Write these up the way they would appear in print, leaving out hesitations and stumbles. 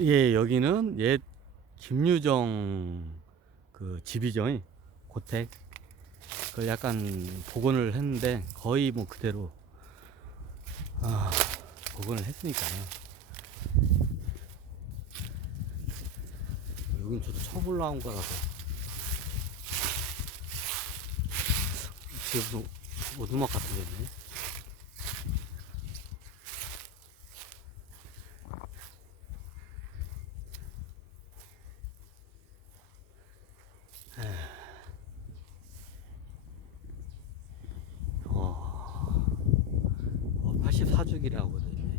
예, 여기는 옛 김유정 그 집이죠. 고택. 그걸 약간 복원을 했는데 거의 뭐 그대로 복원을 했으니까요. 여긴 저도 처음 올라온 거라서 지금도 오두막 같은 게 있네. 어, 84주기라고 돼 있네.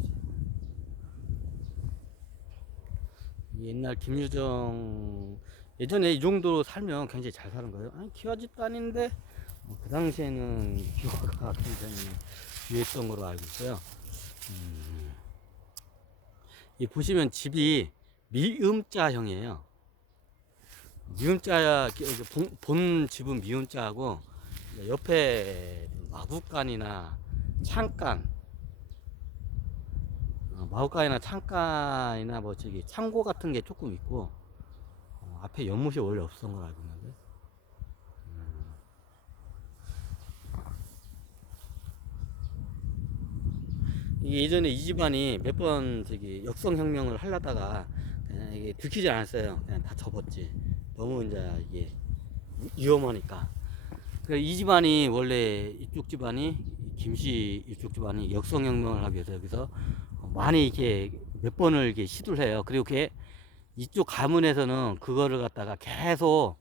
옛날 김유정 예전에 이 정도 살면 굉장히 잘 사는 거예요. 아니 기와집도 아닌데 그 당시에는 기와가 굉장히 유했던 걸로 알고 있어요. 이 보시면 집이 미음자형이에요. 미음자 본 집은 미음자하고 옆에 마구간이나 창간, 마구간이나 창간이나 뭐 저기 창고 같은 게 조금 있고 앞에 연못이 원래 없었던 걸 알고 있는데 이게 예전에 이 집안이 몇 번 저기 역성혁명을 하려다가 그냥 이게 들키지 않았어요. 그냥 다 접었지. 너무 이제 이게 위험하니까. 그러니까 이 집안이 원래 이쪽 집안이 김씨 이쪽 집안이 역성혁명을 하기 위해서 여기서 많이 이렇게 몇 번을 이렇게 시도를 해요. 그리고 그게 이쪽 가문에서는 그거를 갖다가 계속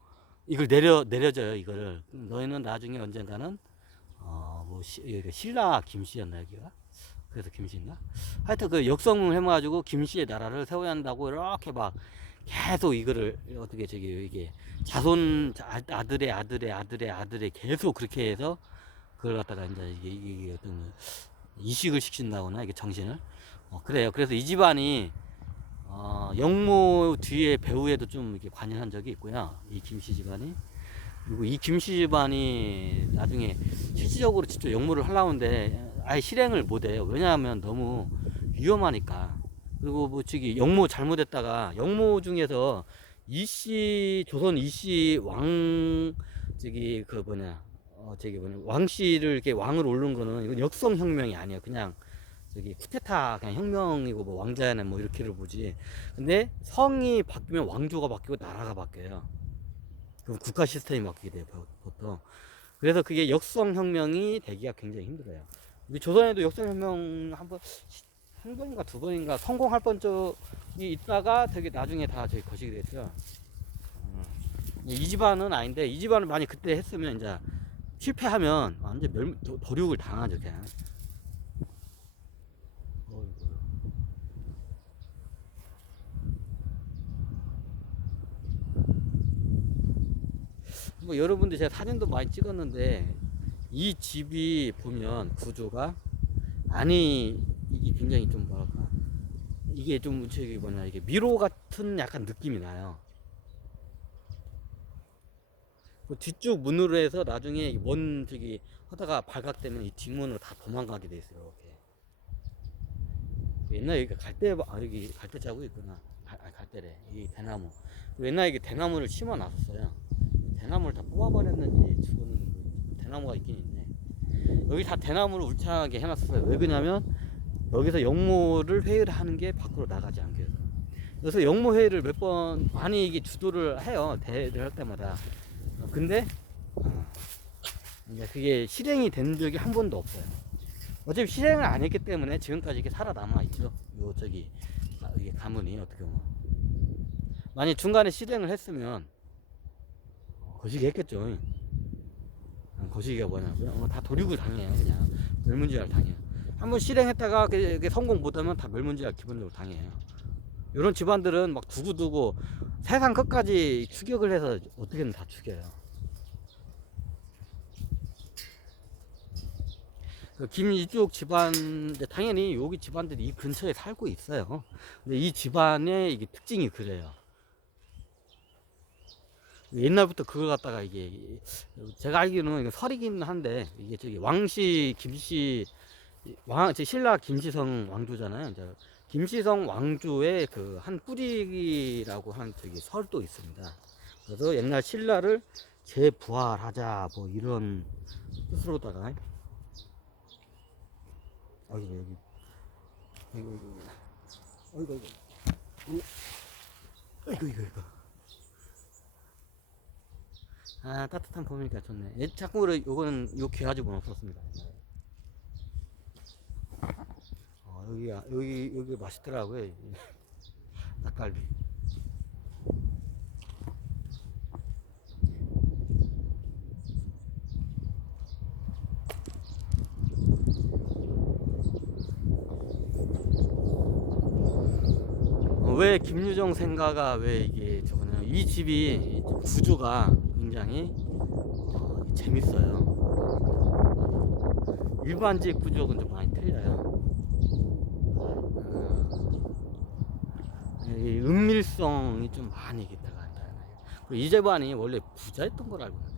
이걸 내려줘요. 이거를 너희는 나중에 언젠가는 뭐 신라 김씨였나 여기가? 그래서 김씨인가? 하여튼 그 역성을 해가지고 김씨의 나라를 세워야 한다고 이렇게 막 계속 이거를 어떻게 저기 이게 자손 아들의 아들의 아들의 아들의 계속 그렇게 해서 그걸 갖다가 이제 이게 어떤 이식을 시킨다거나 이게 정신을 그래요. 그래서 이 집안이 영모 뒤에 배후에도 좀 이렇게 관여한 적이 있고요. 이 김씨 집안이. 그리고 이 김씨 집안이 나중에 실질적으로 직접 영모를 하려는데 아예 실행을 못해요. 왜냐하면 너무 위험하니까. 그리고 뭐 저기 영모 잘못했다가 영모 중에서 이씨 조선 이씨 왕 저기 그 뭐냐 저기 뭐냐 왕씨를 이렇게 왕을 오른 거는 이건 역성 혁명이 아니에요. 그냥 저기 쿠데타 그냥 혁명이고 뭐 왕자네 뭐 이렇게를 보지. 근데 성이 바뀌면 왕조가 바뀌고 나라가 바뀌어요. 그럼 국가 시스템이 바뀌게 돼요 보통. 그래서 그게 역성혁명이 되기가 굉장히 힘들어요. 우리 조선에도 역성혁명 한 번인가 두 번인가 성공할 뻔쪽이 있다가 되게 나중에 다 저기 거시게 됐죠. 이 집안은 아닌데 이 집안을 많이 그때 했으면 이제 실패하면 완전 도륙을 당하죠 그냥. 뭐 여러분들 제가 사진도 많이 찍었는데 이 집이 보면 구조가 아니 이게 굉장히 좀 뭐랄까 이게 좀 저기 뭐냐 이게 미로 같은 약간 느낌이 나요. 그 뒤쪽 문으로 해서 나중에 원 저기 하다가 발각되면 이 뒷문으로 다 도망가게 돼 있어요. 이렇게. 옛날 여기 여기 갈대 자국 있구나. 갈대래. 이 대나무. 옛날 이게 대나무를 심어 놨었어요. 대나무를 다 뽑아버렸는지 죽었는지 대나무가 있긴 있네. 여기 다 대나무를 울창하게 해놨어요. 왜 그러냐면 여기서 영모를 회의를 하는 게 밖으로 나가지 않게 해서. 그래서 영모 회의를 몇 번 많이 이게 주도를 해요. 대회를 할 때마다. 근데 이제 그게 실행이 된 적이 한 번도 없어요. 어차피 실행을 안 했기 때문에 지금까지 이렇게 살아남아 있죠. 요 저기 이게 가문이 어떻게 보면 만약 중간에 실행을 했으면 거시기 했겠죠. 거시기가 뭐냐고요? 다 도륙을 당해요. 그냥 멸문지할 당해요. 한번 실행했다가 그게 성공 못하면 다 멸문지할 기본적으로 당해요. 이런 집안들은 막 두고두고 세상 끝까지 추격을 해서 어떻게든 다 죽여요. 김 이쪽 집안 당연히 여기 집안들이 이 근처에 살고 있어요. 근데 이 집안의 이게 특징이 그래요. 옛날부터 그걸 갖다가 이게 제가 알기로는 이게 설이긴 한데 이게 저기 왕씨 김씨 왕 신라 김씨성 왕조잖아요. 이제 김시성 왕조의 그 한 뿌리라고 하는 저기 설도 있습니다. 그래서 옛날 신라를 재부활하자 뭐 이런 뜻으로다가 여기 어이구 이거 아 따뜻한 봄이니까 좋네. 참고로 요거는 요 개가지고는 없었습니다. 여기 맛있더라고요. 닭갈비. 왜 김유정 생가가 왜 이게 저거냐, 이 집이 구조가 굉장히 재밌어요. 일반 집 구조는 좀 많이 틀려요. 이 은밀성이 좀 많이 있다가 한다잖아요. 그리고 이 집안이 원래 부자였던 걸 알고 있는데.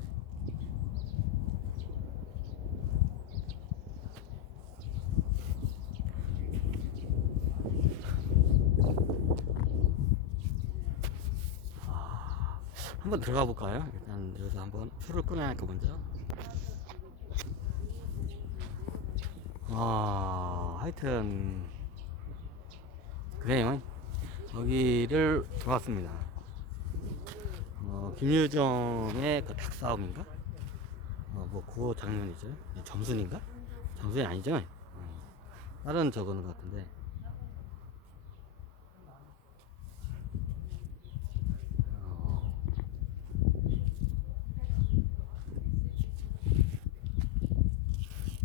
한번 들어가 볼까요? 일단 여기서 한번 표를 끊어야 할까 먼저. 하여튼 그래요. 여기를 들어왔습니다. 김유정의 그 닭싸움인가? 뭐 그거 장면이죠. 점순인가? 점순이 아니죠? 다른 저거는 같은데.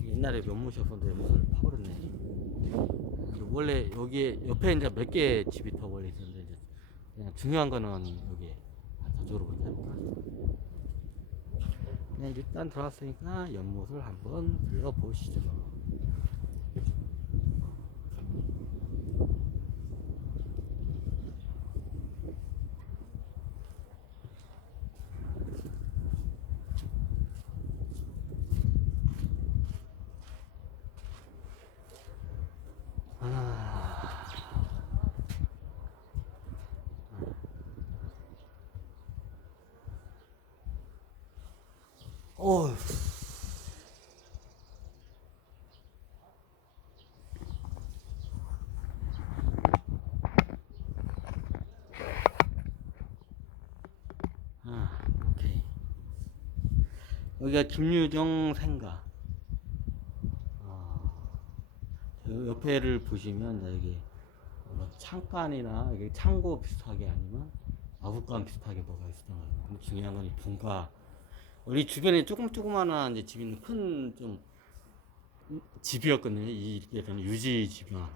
옛날에 면모셨었는데 무슨 파버렸네. 원래 여기에 옆에 이제 몇 개 집이 더 원래 있었는데 이제 그냥 중요한 거는 여기 저쪽으로 보자. 그냥 일단 들어왔으니까 연못을 한번 둘러보시죠. 어휴. 오케이. 여기가 김유정 생가. 저 옆에를 보시면 여기 뭐 창간이나 여기 창고 비슷하게 아니면 마구간 비슷하게 뭐가 있었던 거예요. 근데 중요한 건 이 분가. 우리 주변에 조그마한 이제 집 있는 큰 좀 집이었거든요. 이게 유지 집이야.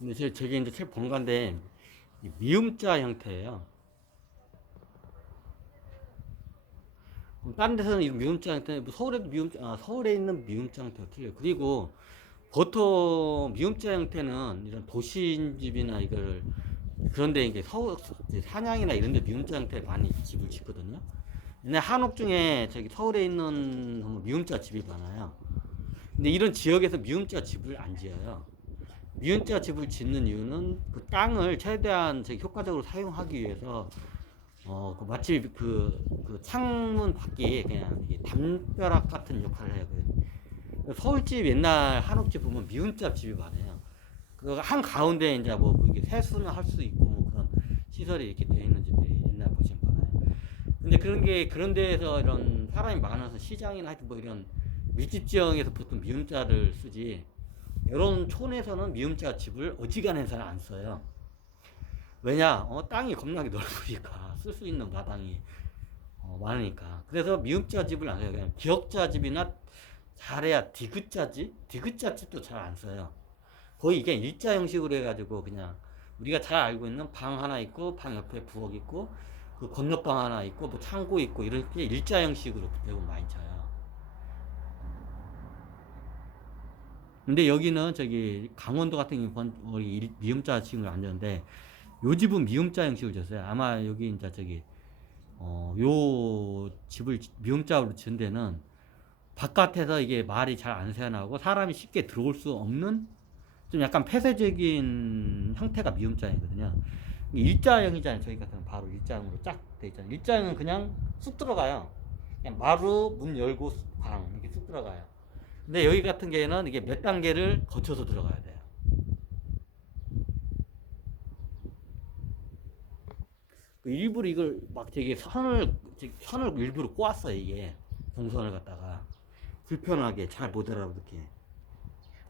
근데 저게 이제 제 본가인데 미음자 형태예요. 다른 데서는 이런 미음자 형태, 뭐 서울에도 서울에 있는 미음자 형태가 틀려요. 그리고 보통 미음자 형태는 이런 도시집이나 이걸 그런데 이게 산양이나 이런 데 미음자 형태 많이 집을 짓거든요. 옛날 한옥 중에 저기 서울에 있는 미음자 집이 많아요. 근데 이런 지역에서 미음자 집을 안 지어요. 미음자 집을 짓는 이유는 그 땅을 최대한 저기 효과적으로 사용하기 위해서 마치 그 창문 밖이 그냥 이게 담벼락 같은 역할을 해요. 서울집 옛날 한옥집 보면 미음자 집이 많아요. 그 한 가운데 이제 뭐 이게 세수는 할 수 있고 뭐 그런 시설이 이렇게 되어 있는 집들이 옛날 보시면 많아요. 근데 그런 데에서 이런 사람이 많아서 시장이나 하여튼 뭐 이런 밀집 지형에서 보통 미음자를 쓰지, 이런 촌에서는 미음자 집을 어지간해서는 안 써요. 왜냐? 땅이 겁나게 넓으니까 쓸 수 있는 마당이 많으니까. 그래서 미음자 집을 안 써요. 그냥 기역자 집이나 잘해야 디귿자 집, 디귿자 집도 잘 안 써요. 거의 이게 일자 형식으로 해가지고 그냥 우리가 잘 알고 있는 방 하나 있고 방 옆에 부엌 있고 그 건너방 하나 있고 뭐 창고 있고 이렇게 일자 형식으로 대부분 많이 쳐요. 근데 여기는 저기 강원도 같은 경우 미음자 식으로 앉았는데 요 집은 미음자 형식으로 졌어요. 아마 여기 이제 저기 요 집을 미음자로 지은 데는 바깥에서 이게 말이 잘 안 새어나오고 사람이 쉽게 들어올 수 없는 좀 약간 폐쇄적인 형태가 미음자이거든요. 일자형이잖아요. 저희 같은 바로 일자형으로 쫙 돼 있잖아요. 일자형은 그냥 쑥 들어가요. 그냥 마루 문 열고 방 이렇게 쑥 들어가요. 근데 여기 같은 경우에는 이게 몇 단계를 거쳐서 들어가야 돼요. 일부러 이걸 막 되게 선을 일부러 꼬았어요. 이게 동선을 갖다가 불편하게 잘 못 알아듣게.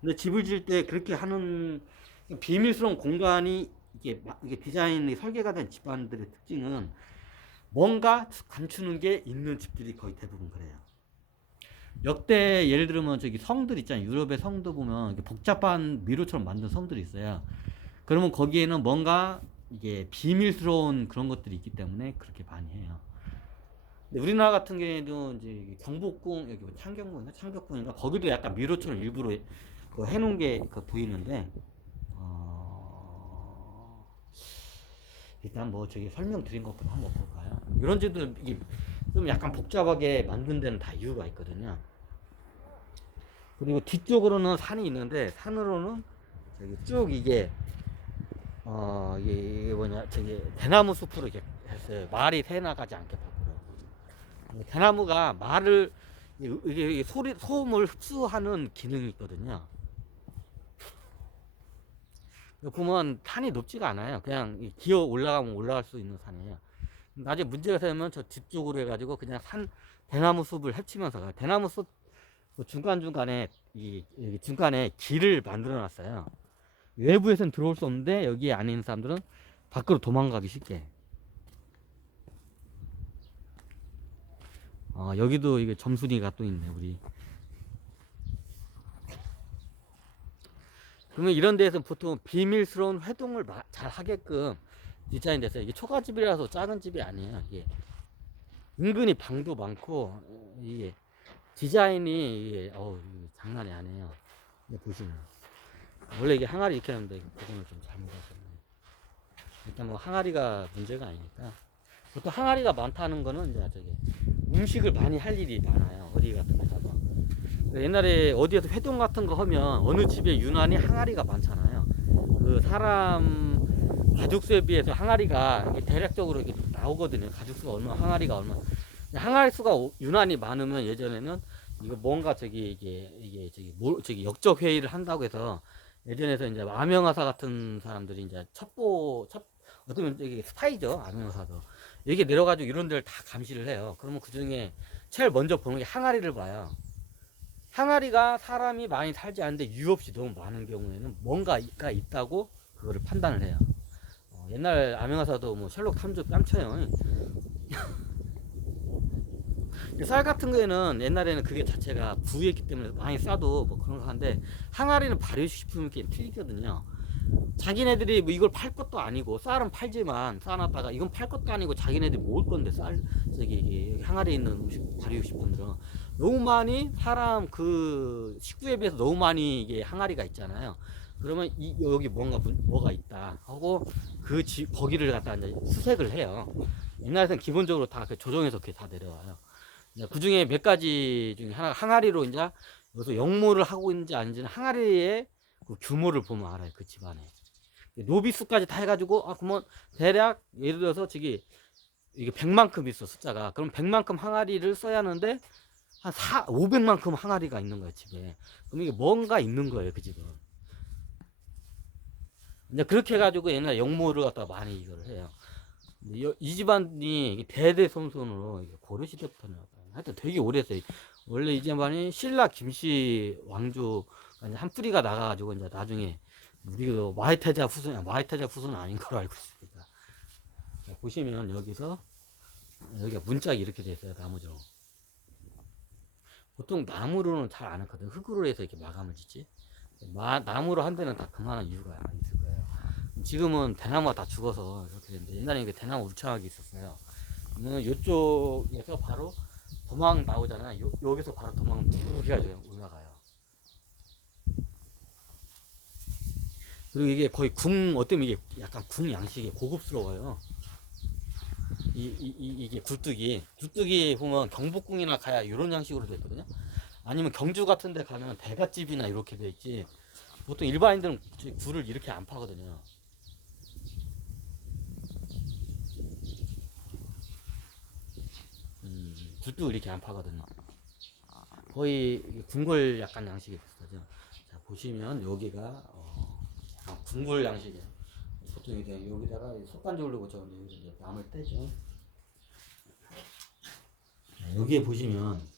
근데 집을 지을 때 그렇게 하는 비밀스러운 공간이 이게 디자인이 설계가 된 집안들의 특징은 뭔가 감추는 게 있는 집들이 거의 대부분 그래요. 역대 예를 들면 저기 성들 있잖아요. 유럽의 성도 보면 복잡한 미로처럼 만든 성들이 있어요. 그러면 거기에는 뭔가 이게 비밀스러운 그런 것들이 있기 때문에 그렇게 많이 해요. 근데 우리나라 같은 경우에도 이제 경복궁 여기 뭐 창경궁인가 창덕궁인가 거기도 약간 미로처럼 일부러 그 해놓은 게 보이는데 일단 뭐 저기 설명드린 것부터 한번 볼까요? 이런 집들 이게 좀 약간 복잡하게 만든 데는 다 이유가 있거든요. 그리고 뒤쪽으로는 산이 있는데 산으로는 저기 쭉 이게 뭐냐 저기 대나무 숲으로 이렇게 했어요. 말이 새 나가지 않게 밖으로. 대나무가 말을 이게 소음을 흡수하는 기능이 있거든요. 보면 산이 높지가 않아요. 그냥 기어 올라가면 올라갈 수 있는 산이에요. 나중에 문제가 되면 저 뒤쪽으로 해가지고 그냥 대나무 숲을 헤치면서 가요. 대나무 숲 중간중간에 중간에 길을 만들어 놨어요. 외부에서는 들어올 수 없는데 여기 안에 있는 사람들은 밖으로 도망가기 쉽게. 여기도 이게 점순이가 또 있네 우리. 그러면 이런 데에서 보통 비밀스러운 회동을 잘 하게끔 디자인 됐어요. 이게 초가집이라서 작은 집이 아니에요. 이게 은근히 방도 많고 이게 디자인이 이게 장난이 아니에요. 보시면 원래 이게 항아리 이렇게 하는데 그거는 좀 잘못하셨네. 일단 뭐 항아리가 문제가 아니니까 보통 항아리가 많다는 거는 이제 저기 음식을 많이 할 일이 많아요. 어디 같은 데다가 옛날에 어디에서 회동 같은 거 하면 어느 집에 유난히 항아리가 많잖아요. 그 사람 가족수에 비해서 항아리가 대략적으로 이렇게 나오거든요. 가족수가 얼마, 항아리가 얼마. 항아리 수가 유난히 많으면 예전에는 이거 뭔가 이게 저기 역적 회의를 한다고 해서 예전에서 이제 암영화사 같은 사람들이 이제 어쩌면 이게 스파이죠. 암영화사도. 여기 내려가지고 이런 데를 다 감시를 해요. 그러면 그 중에 제일 먼저 보는 게 항아리를 봐요. 항아리가 사람이 많이 살지 않는데 이유 없이 너무 많은 경우에는 뭔가가 있다고 그거를 판단을 해요. 옛날 암영화사도 뭐 셜록 탐주 뺨쳐요. 쌀 같은 거에는 옛날에는 그게 자체가 부유했기 때문에 많이 싸도 뭐 그런 거 하는데 항아리는 발효식품이 틀리거든요. 자기네들이 뭐 이걸 팔 것도 아니고 쌀은 팔지만 쌓아놨다가 이건 팔 것도 아니고 자기네들이 먹을 건데 저기 항아리에 있는 음식 발효식품들은 너무 많이 사람 그 식구에 비해서 너무 많이 이게 항아리가 있잖아요. 그러면 여기 뭐가 있다 하고 거기를 갖다 이제 수색을 해요. 옛날에는 기본적으로 다 조정해서 그게 다 내려와요. 그 중에 몇 가지 중에 하나 항아리로 이제 여기서 역모를 하고 있는지 아닌지는 항아리의 그 규모를 보면 알아요. 그 집안에 노비수까지 다 해가지고 그러면 대략 예를 들어서 이게 100만큼 있어 숫자가. 그럼 100만큼 항아리를 써야 하는데 한 500만큼 항아리가 있는 거예요 집에. 그럼 이게 뭔가 있는 거예요 그 집은. 이제 그렇게 해가지고 옛날 역모를 갖다가 많이 이걸 해요. 이 집안이 대대손손으로 고려시대부터 하여튼 되게 오래됐어요. 원래 이 집안이 신라 김씨 왕조 한 뿌리가 나가가지고 이제 나중에 우리가 마이태자 후손은 아닌 걸로 알고 있습니다. 자, 보시면 여기가 문짝이 이렇게 돼 있어요. 나무죠. 보통 나무로는 잘 안 했거든. 흙으로 해서 이렇게 마감을 짓지. 나무로 한 데는 다 그만한 이유가 있을 거예요. 지금은 대나무가 다 죽어서 이렇게 됐는데 옛날에 대나무 울창하게 있었어요. 이쪽에서 바로 도망 나오잖아요. 여기서 바로 도망 쭉 해가지고 올라가요. 그리고 이게 거의 어쩌면 이게 약간 궁 양식이 고급스러워요. 이게 굴뚝이 보면 경복궁이나 가야 이런 양식으로 됐거든요. 아니면 경주 같은 데 가면 대갓집이나 이렇게 돼 있지. 보통 일반인들은 굴을 이렇게 안 파거든요. 굴도 이렇게 안 파거든요. 거의 궁궐 약간 양식이 비슷하죠. 자, 보시면 여기가 약간 궁궐 양식이에요. 보통 이제 여기다가 솥간죽을 넣고 저는 여기서 이제 밤을 떼죠. 자, 여기에 보시면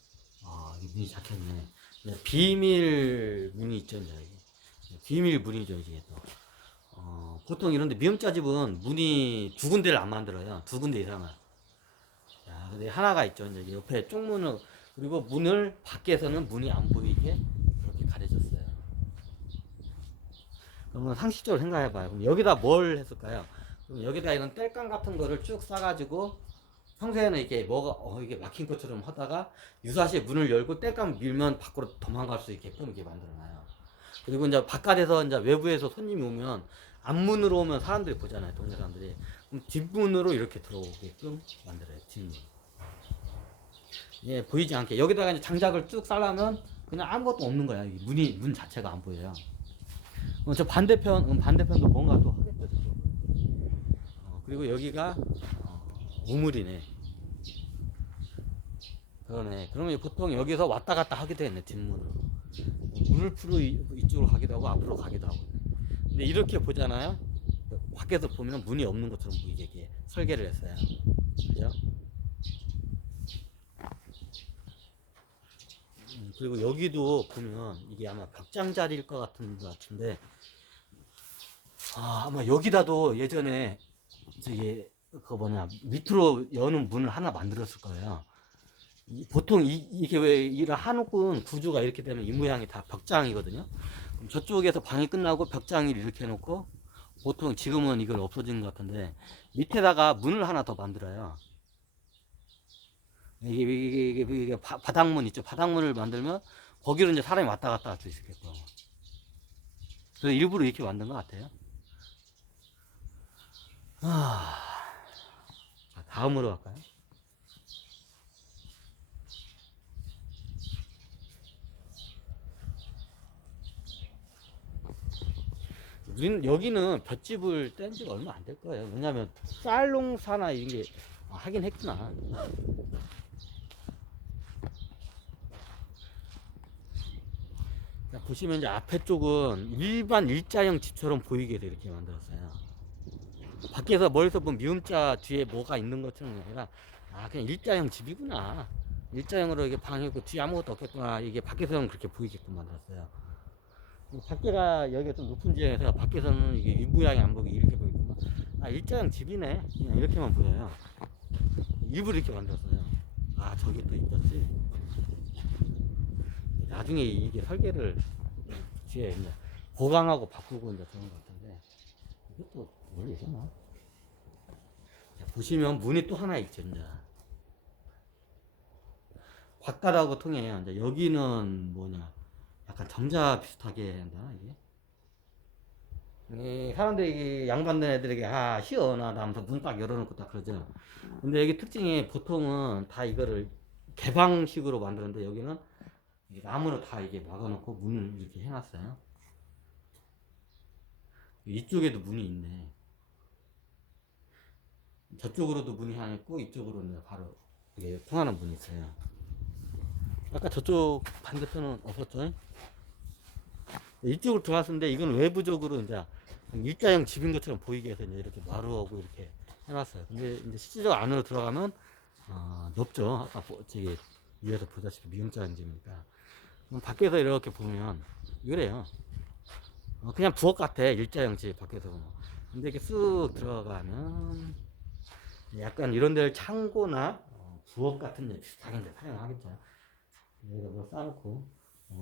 이 문이 작혔네. 비밀 문이 있죠, 이제 비밀 문이죠, 이게 또. 보통 이런데 미음자집은 문이 두 군데를 안 만들어요. 두 군데 이상을. 자, 근데 하나가 있죠. 이제 옆에 쪽문을, 그리고 문을 밖에서는 문이 안 보이게 이렇게 가려졌어요. 그러면 상식적으로 생각해봐요. 그럼 여기다 뭘 했을까요? 그럼 여기다 이런 땔감 같은 거를 쭉 싸가지고 평소에는 이게 뭐가 이게 막힌 것처럼 하다가 유사시에 문을 열고 땔감 밀면 밖으로 도망갈 수 있게끔 이렇게 만들어놔요. 그리고 이제 바깥에서 이제 외부에서 손님이 오면 앞문으로 오면 사람들이 보잖아요. 동네 사람들이. 그럼 뒷문으로 이렇게 들어오게끔 만들어요. 뒷문. 예, 보이지 않게 여기다가 이제 장작을 쭉 쌓으면 그냥 아무것도 없는 거야. 이 문 자체가 안 보여요. 저 반대편도 뭔가 또 하겠죠. 그리고 여기가 우물이네. 그러네. 그러면 보통 여기서 왔다 갔다 하게 되겠네, 뒷문으로. 물을 풀어 이쪽으로 가기도 하고 앞으로 가기도 하고. 근데 이렇게 보잖아요. 밖에서 보면 문이 없는 것처럼 보이게 이렇게 설계를 했어요. 그죠? 그리고 여기도 보면 이게 아마 벽장 자리일 것 같은데, 아마 여기다도 예전에 저기 그 뭐냐 밑으로 여는 문을 하나 만들었을 거예요. 보통 이게 왜 이런 한옥은 구조가 이렇게 되면 이 모양이 다 벽장이거든요. 그럼 저쪽에서 방이 끝나고 벽장을 이렇게 해놓고 보통 지금은 이걸 없어진 것 같은데 밑에다가 문을 하나 더 만들어요. 이게 바닥문 있죠. 바닥문을 만들면 거기로 이제 사람이 왔다 갔다 할 수 있겠고. 그래서 일부러 이렇게 만든 것 같아요. 자, 다음으로 갈까요? 우리는 여기는 볏집을 뗀 지가 얼마 안 될 거예요. 왜냐면 쌀농사나 이런 게 하긴 했구나. 자, 보시면 이제 앞에 쪽은 일반 일자형 집처럼 보이게 이렇게 만들었어요. 밖에서 멀리서 보면 미음자 뒤에 뭐가 있는 것처럼 아니라 그냥 일자형 집이구나. 일자형으로 이게 방이 있고 뒤에 아무것도 없겠구나. 이게 밖에서는 그렇게 보이게끔 만들었어요. 밖에가 여기가 좀 높은 지역에서 밖에서는 이게 윗모양이 안 보이게 이렇게 보이구만. 일자형 집이네. 그냥 이렇게만 보여요. 일부러 이렇게 만들었어요. 저기 또 있었지. 나중에 이게 설계를 뒤에 이제 보강하고 바꾸고 이제 그런 것 같은데 이것도 원래 있었나? 보시면 문이 또 하나 있죠. 이제 바깥하고 통해요. 이제 여기는 뭐냐? 약간 정자 비슷하게 한다 이게. 사람들이 양반들 애들에게 시원하다 하면서 문 딱 열어놓고 딱 그러죠. 근데 여기 특징이 보통은 다 이거를 개방식으로 만드는데 여기는 나무로 다 이게 막아놓고 문을 이렇게 해놨어요. 이쪽에도 문이 있네. 저쪽으로도 문이 하나 있고 이쪽으로는 바로 이게 통하는 문이 있어요. 아까 저쪽 반대편은 없었죠? 이쪽으로 들어왔는데 이건 외부적으로 이제 일자형 집인 것처럼 보이게 해서 이제 이렇게 마루하고 이렇게 해놨어요. 근데 이제 실제적으로 안으로 들어가면 넓죠. 아까 저기 위에서 보다시피 미음자형 집이니까. 밖에서 이렇게 보면 이래요. 그냥 부엌 같아. 일자형 집 밖에서 보면. 근데 이렇게 쑥 들어가면 약간 이런 데를 창고나 부엌 같은 데 비슷하게 데 사용하겠죠. 여기다 뭐 싸놓고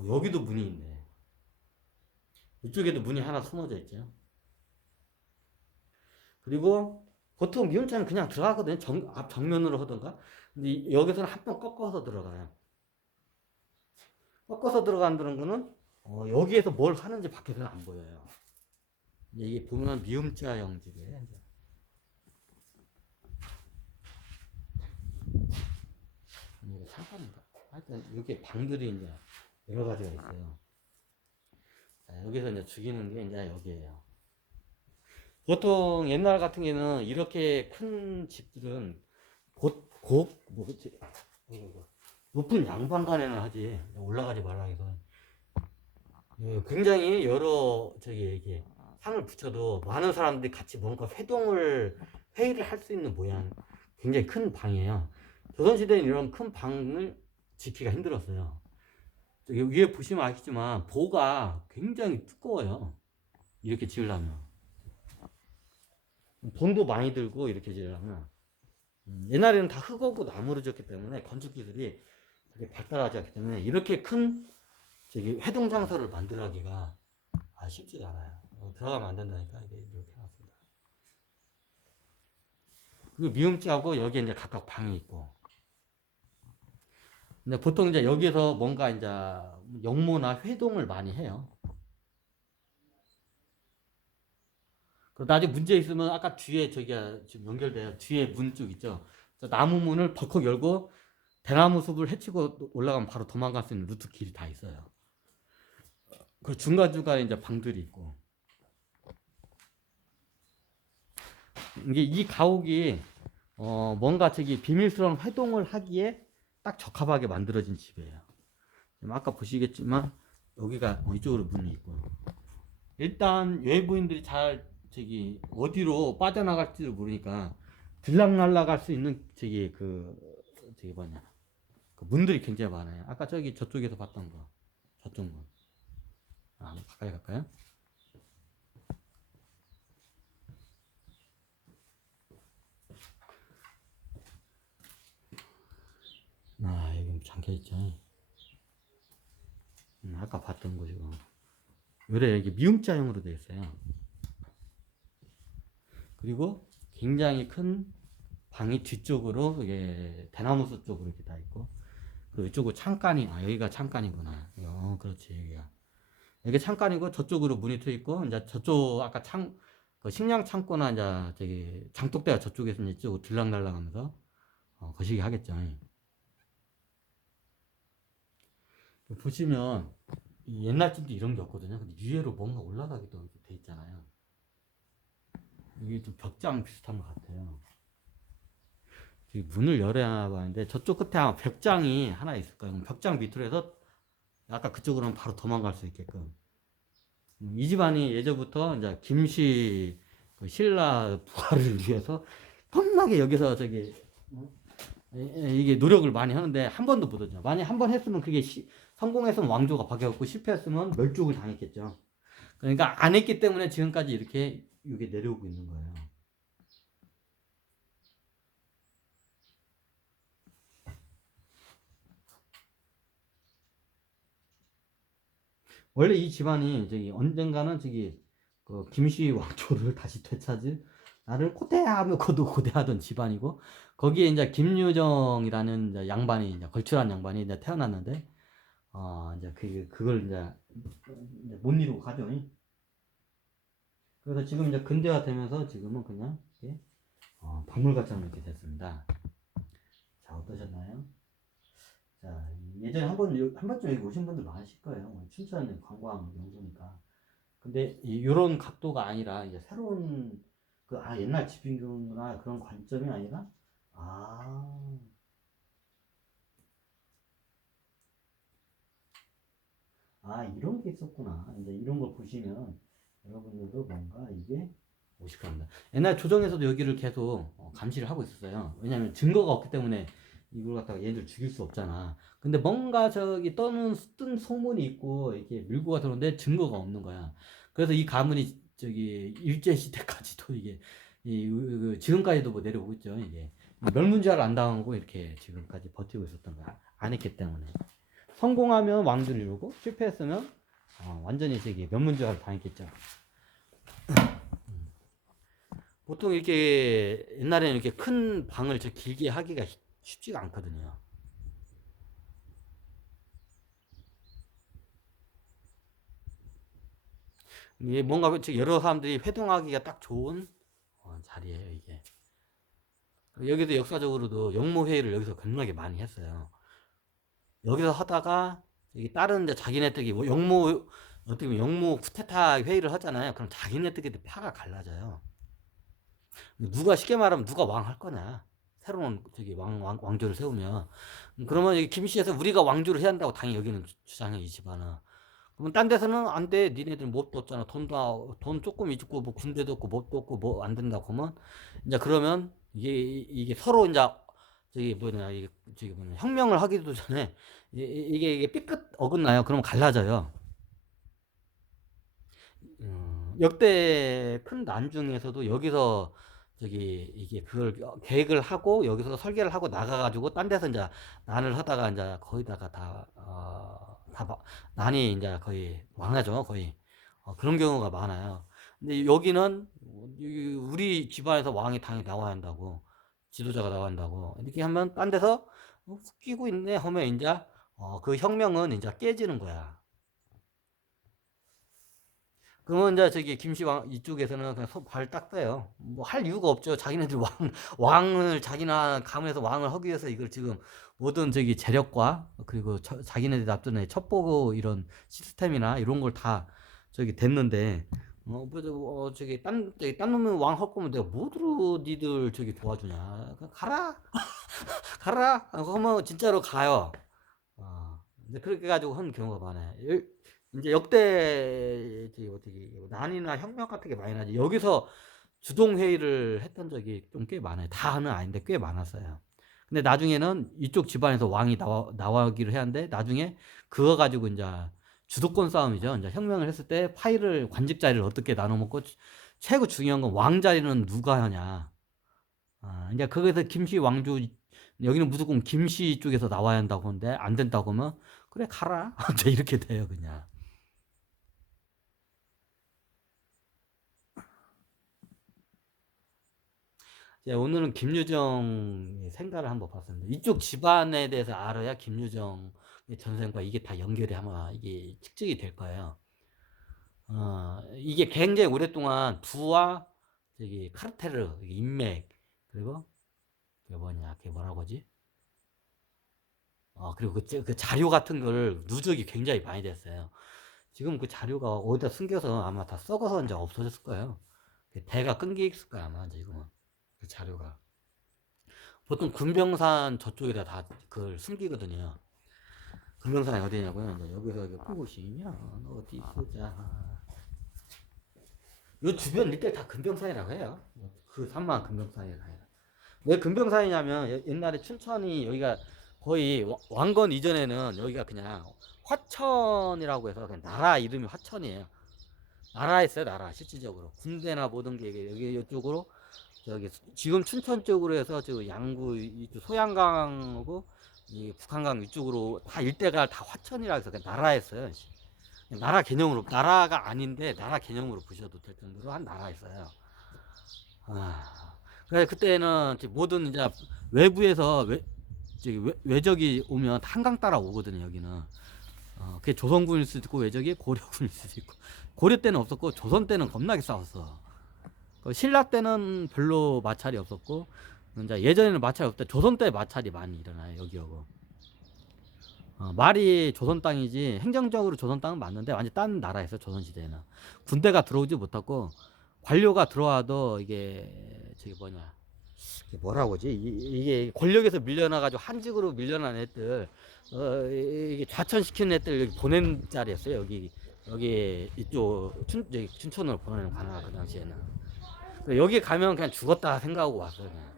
여기도 문이 있네. 이쪽에도 문이 하나 숨어져 있죠. 그리고 보통 미용차는 그냥 들어가거든요. 앞 정면으로 하던가. 근데 여기서는 한 번 꺾어서 들어가요. 꺾어서 들어간다는 거는 여기에서 뭘 하는지 밖에서는 안 보여요. 이게 보면 미음자형 집이에요. 이게 상관인가? 하여튼 이렇게 방들이 이제 여러 가지가 있어요. 자, 여기서 이제 죽이는 게 이제 여기에요. 보통 옛날 같은 경우는 이렇게 큰 집들은 뭐지? 높은 양반관에는 하지. 올라가지 말라 해서. 굉장히 여러, 이게 상을 붙여도 많은 사람들이 같이 뭔가 회의를 할 수 있는 모양. 굉장히 큰 방이에요. 조선시대는 이런 큰 방을 짓기가 힘들었어요. 저기 위에 보시면 아시지만, 보가 굉장히 두꺼워요. 이렇게 지으려면. 돈도 많이 들고 이렇게 지으려면. 옛날에는 다 흙하고 나무로 지었기 때문에 건축 기술이 되게 발달하지 않기 때문에 이렇게 큰 회동 장소를 만들어가기가 쉽지가 않아요. 들어가면 안 된다니까 이게 이렇게 해놨습니다. 그리고 미음자하고 여기에 이제 각각 방이 있고. 근데 보통 이제 여기서 뭔가 이제 영모나 회동을 많이 해요. 나중에 문제 있으면 아까 뒤에 지금 연결돼요. 뒤에 문 쪽 있죠. 나무 문을 벌컥 열고 대나무 숲을 헤치고 올라가면 바로 도망갈 수 있는 루트 길이 다 있어요. 그 중간중간에 이제 방들이 있고. 이게 이 가옥이 뭔가 비밀스러운 활동을 하기에 딱 적합하게 만들어진 집이에요. 아까 보시겠지만 여기가 이쪽으로 문이 있고. 일단 외부인들이 잘 어디로 빠져나갈지를 모르니까 들락날락 할 수 있는 그 문들이 굉장히 많아요. 아까 저쪽에서 봤던 거, 저쪽 문. 가까이 갈까요? 여기 잠겨있죠. 아까 봤던 곳이고. 요래 이게 미음자형으로 되어 있어요. 그리고 굉장히 큰 방이 뒤쪽으로 이게 대나무 숲 쪽으로 이렇게 다 있고, 그리고 이쪽으로 창간이, 여기가 창간이구나. 그렇지, 여기가. 여기 창간이고, 저쪽으로 문이 트여 있고, 이제 저쪽, 아까 그 식량 창고나 이제 장독대가 저쪽에서 이제 이쪽으로 들락날락 하면서, 거시기 하겠죠. 보시면, 옛날 집도 이런 게 없거든요. 근데 위에로 뭔가 올라가기도 돼 있잖아요. 이게 좀 벽장 비슷한 것 같아요. 문을 열어야 하는데 저쪽 끝에 아마 벽장이 하나 있을 거예요. 벽장 밑으로 해서 아까 그쪽으로는 바로 도망갈 수 있게끔. 이 집안이 예전부터 이제 김씨 그 신라 부활을 위해서 겁나게 여기서 이게 노력을 많이 하는데 한 번도 못 하죠. 만약 한 번 했으면 그게 성공했으면 왕조가 바뀌었고 실패했으면 멸족을 당했겠죠. 그러니까 안 했기 때문에 지금까지 이렇게 이게 내려오고 있는 거예요. 원래 이 집안이 언젠가는 그 김씨 왕조를 다시 되찾을 나를 고대하며 고대하던 집안이고, 거기에 이제 김유정이라는 이제 양반이 이제 걸출한 양반이 이제 태어났는데 이제 그걸 이제 못 이루고 가죠. 그래서 지금 이제 근대화 되면서 지금은 그냥 이렇게 박물관처럼 이렇게 됐습니다. 자, 어떠셨나요? 자, 예전에 한 번쯤 여기 오신 분들 많으실 거예요. 춘천 관광 명소니까. 근데 이런 각도가 아니라 이제 새로운 옛날 집인구나 그런 관점이 아니라 이런 게 있었구나. 이제 이런 걸 보시면 여러분들도 뭔가 이게 오실 겁니다. 옛날 조정에서도 여기를 계속 감시를 하고 있었어요. 왜냐하면 증거가 없기 때문에 이걸 갖다가 얘들 죽일 수 없잖아. 근데 뭔가 뜬 소문이 있고 이렇게 밀고가 들어오는데 증거가 없는 거야. 그래서 이 가문이 일제 시대까지도 이게 지금까지도 뭐 내려오고 있죠. 이게 멸문지화를 안 당하고 이렇게 지금까지 버티고 있었던 거야. 안 했기 때문에. 성공하면 왕들을 이루고 실패했으면 완전히 멸문지화를 당했겠죠. 보통 이렇게 옛날에는 이렇게 큰 방을 길게 하기가 쉽지가 않거든요. 이게 뭔가 여러 사람들이 회동하기가 딱 좋은 자리예요, 이게. 여기도 역사적으로도 영모회의를 여기서 겁나게 많이 했어요. 여기서 하다가 여기 다른 이제 자기네들이 뭐 영모 어떻게 보면 영모 쿠데타 회의를 하잖아요. 그럼 자기네들끼리 파가 갈라져요. 누가 쉽게 말하면 누가 왕 할 거냐? 새로운 저기 왕조를 세우면 그러면 여기 김씨에서 우리가 왕조를 해야 한다고 당연히 여기는 주장해 이 집안은. 그러면 딴 데서는 안 돼. 니네들 뭣도 없잖아. 돈 조금 있고 뭐 군대도 없고 뭣도 없고 뭐 안 된다고 하면 이제 그러면 이게 서로 이제 저기 뭐냐 이게 저기 뭐냐 혁명을 하기도 전에 이게 삐끗 어긋나요. 그러면 갈라져요. 역대 큰 난 중에서도 여기서 저기 이게 그걸 계획을 하고 여기서 설계를 하고 나가가지고 딴 데서 이제 난을 하다가 이제 거의다가 난이 이제 거의 망하죠 거의. 그런 경우가 많아요. 근데 여기는 우리 집안에서 왕이 당연히 나와야 한다고 지도자가 나와야 한다고 이렇게 하면 딴 데서 웃기고 있네 하면 이제 그 혁명은 이제 깨지는 거야. 그러면 이제 저기 김씨왕 이쪽에서는 그냥 발 딱 빼요. 뭐 할 이유가 없죠. 자기네들 왕을 자기나 가문에서 왕을 하기 위해서 이걸 지금 모든 저기 재력과 그리고 자기네들 납두는 첩보고 이런 시스템이나 이런 걸 다 저기 됐는데 저기 딴 놈은 왕 할 거면 내가 뭐로 니들 저기 도와주냐. 그냥 가라 가라. 그러면 진짜로 가요. 근데 그렇게 가지고 한 경우가 많아요. 이제 역대 어떻게 난이나 혁명 같은 게 많이 나지. 여기서 주동 회의를 했던 적이 좀 꽤 많아요. 다는 아닌데 꽤 많았어요. 근데 나중에는 이쪽 집안에서 왕이 나와기를 해야 하는데 나중에 그거 가지고 이제 주도권 싸움이죠. 이제 혁명을 했을 때 파일을 관직 자리를 어떻게 나눠 먹고 최고 중요한 건 왕 자리는 누가 하냐. 이제 거기서 김씨 왕조 여기는 무조건 김씨 쪽에서 나와야 한다고 하는데 안 된다고 하면 그래 가라. 이제 이렇게 돼요 그냥. 오늘은 김유정의 생가를 한번 봤습니다. 이쪽 집안에 대해서 알아야 김유정의 전생과 이게 다 연결이 아마 이게 측정이 될 거예요. 이게 굉장히 오랫동안 부와 저기 카르텔르, 인맥, 그리고 그게 뭐냐, 그게 뭐라고 하지? 그리고 그 자료 같은 걸 누적이 굉장히 많이 됐어요. 지금 그 자료가 어디다 숨겨서 아마 다 썩어서 이제 없어졌을 거예요. 대가 끊겨 있을 거야, 아마 지금은. 그 자료가. 보통 금병산 저쪽에다 다 그걸 숨기거든요. 금병산이 어디냐고요? 여기서 여기 보시면 어디 보자. 요 주변 일대 다 금병산이라고 해요. 그 산만 금병산이라고 해요. 왜 금병산이냐면 옛날에 춘천이 여기가 거의 왕건 이전에는 여기가 그냥 화천이라고 해서 그냥 나라 이름이 화천이에요. 나라였어요, 나라 실질적으로 군대나 모든 게 여기 이쪽으로 저기 지금 춘천 쪽으로 해서 저 양구 이쪽 소양강하고 이 북한강 위쪽으로 다 일대가 다 화천이라 해서 그냥 나라였어요. 나라 개념으로 나라가 아닌데 나라 개념으로 보셔도 될 정도로 한 나라였어요. 그래 그때는 모든 이제 외부에서 외적이 오면 한강 따라 오거든요. 여기는 그게 조선군일 수도 있고 외적이 고려군일 수도 있고 고려 때는 없었고 조선 때는 겁나게 싸웠어. 신라 때는 별로 마찰이 없었고 이제 예전에는 마찰이 없다. 조선 때 마찰이 많이 일어나요. 여기하고 말이 조선 땅이지 행정적으로 조선 땅은 맞는데 완전 딴 나라에서 조선 시대에는 군대가 들어오지 못하고 관료가 들어와도 이게 저기 뭐냐 이게 뭐라고 하지 이게 권력에서 밀려나가지고 한직으로 밀려난 애들 이게 좌천시키는 애들 여기 보낸 자리였어요. 여기 이쪽 춘천으로 보내는 관할 그 당시에는 여기 가면 그냥 죽었다 생각하고 왔어요. 그냥.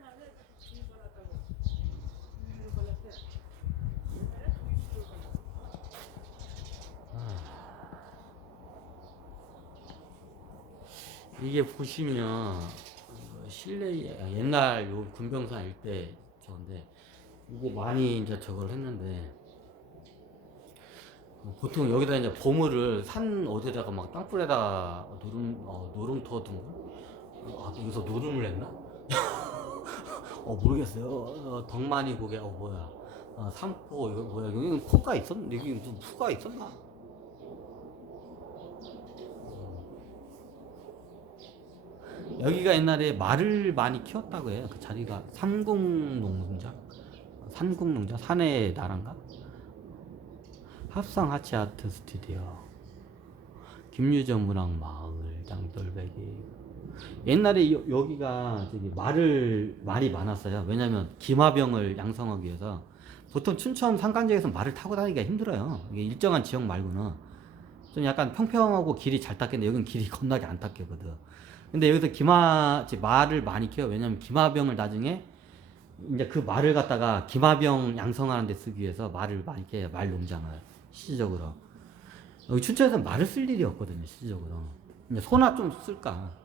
이게 보시면 실내 옛날 요 금병산 일대 저건데 이게 많이 이제 저걸 했는데 보통 여기다 이제 보물을 산 어디다가 막 땅굴에다가 노름터 둔 거? 여기서 노름을 했나? 모르겠어요. 덕만이 고개 뭐야? 삼포 이거 뭐야? 여기는 포가 있었나? 여기 무슨 푸가 있었나? 여기가 옛날에 말을 많이 키웠다고 해요. 그 자리가 삼국농장? 산의 나라인가? 합성 하치 아트 스튜디오, 김유정 문학 마을, 장돌배기. 옛날에 여기가 저기 말이 많았어요. 왜냐면 김화병을 양성하기 위해서. 보통 춘천 산간지에서 말을 타고 다니기가 힘들어요. 이게 일정한 지역 말고는 좀 약간 평평하고 길이 잘 닦겠는데 여긴 길이 겁나게 안 닦여거든. 근데 여기서 말을 많이 키워. 왜냐면 김화병을 나중에 이제 그 말을 갖다가 김화병 양성하는 데 쓰기 위해서 말을 많이 키워요. 말 농장을 실질적으로. 여기 춘천에서 말을 쓸 일이 없거든요. 실질적으로. 이제 소나 좀 쓸까.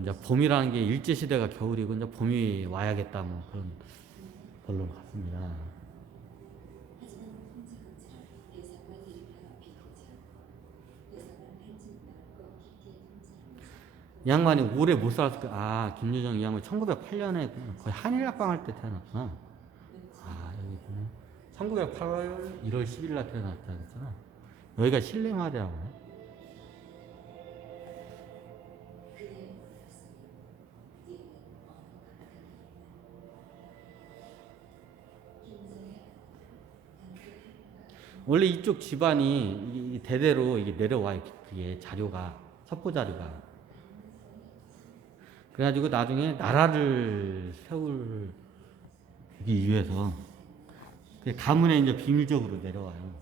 이제 봄이라는 게 일제시대가 겨울이고 이제 봄이 와야겠다 뭐 그런 걸로 같습니다. 이 양반이 오래 못 살았을까? 아, 김유정 이 양반이 1908년에 거의 한일합방할 때 태어났구나. 아, 여기 보면 1908월 1월 10일 날 태어났다 그랬잖아. 여기가 신레마대하고. 원래 이쪽 집안이 대대로 이게 내려와요. 그게 자료가, 첩보 자료가. 그래가지고 나중에 나라를 세우기 위해서 그 가문에 이제 비밀적으로 내려와요.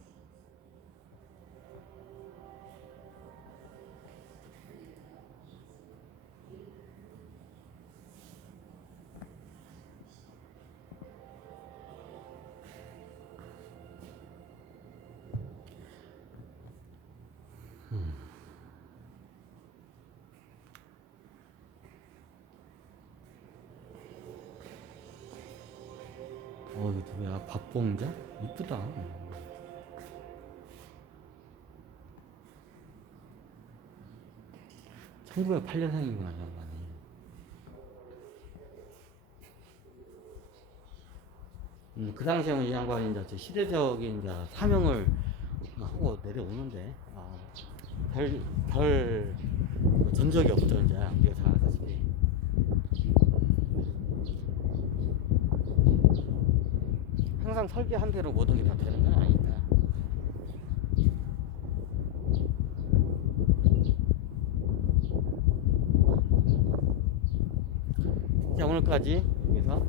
이거 누구야? 박봉자? 이쁘다. 1908년생이구나, 양반이. 그 당시에는 이 양반이 이제 시대적인 이제 사명을 하고 내려오는데, 별 전적이 없죠, 이제. 우리가 잘 아다시피. 항상 설계한 대로 모든 게 다 되는 건 아니니까. 자, 오늘까지 여기서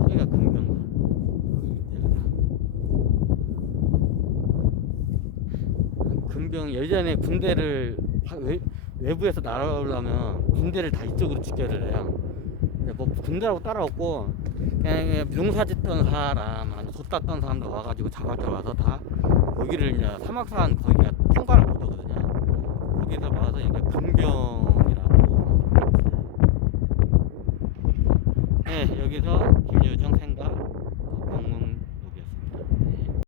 여기가 금병. 금병 예전에 군대를 외부에서 날아오려면 군대를 다 이쪽으로 직결을 해요. 뭐 군대라고 따라왔고 그냥 농사 짓던 사람, 돛 땄던 사람들 와가지고 자발적으로 와서 다 여기를 이제 사막산 거기가 통과를 못하거든요. 거기서 와서 이게 금병이라고. 네, 여기서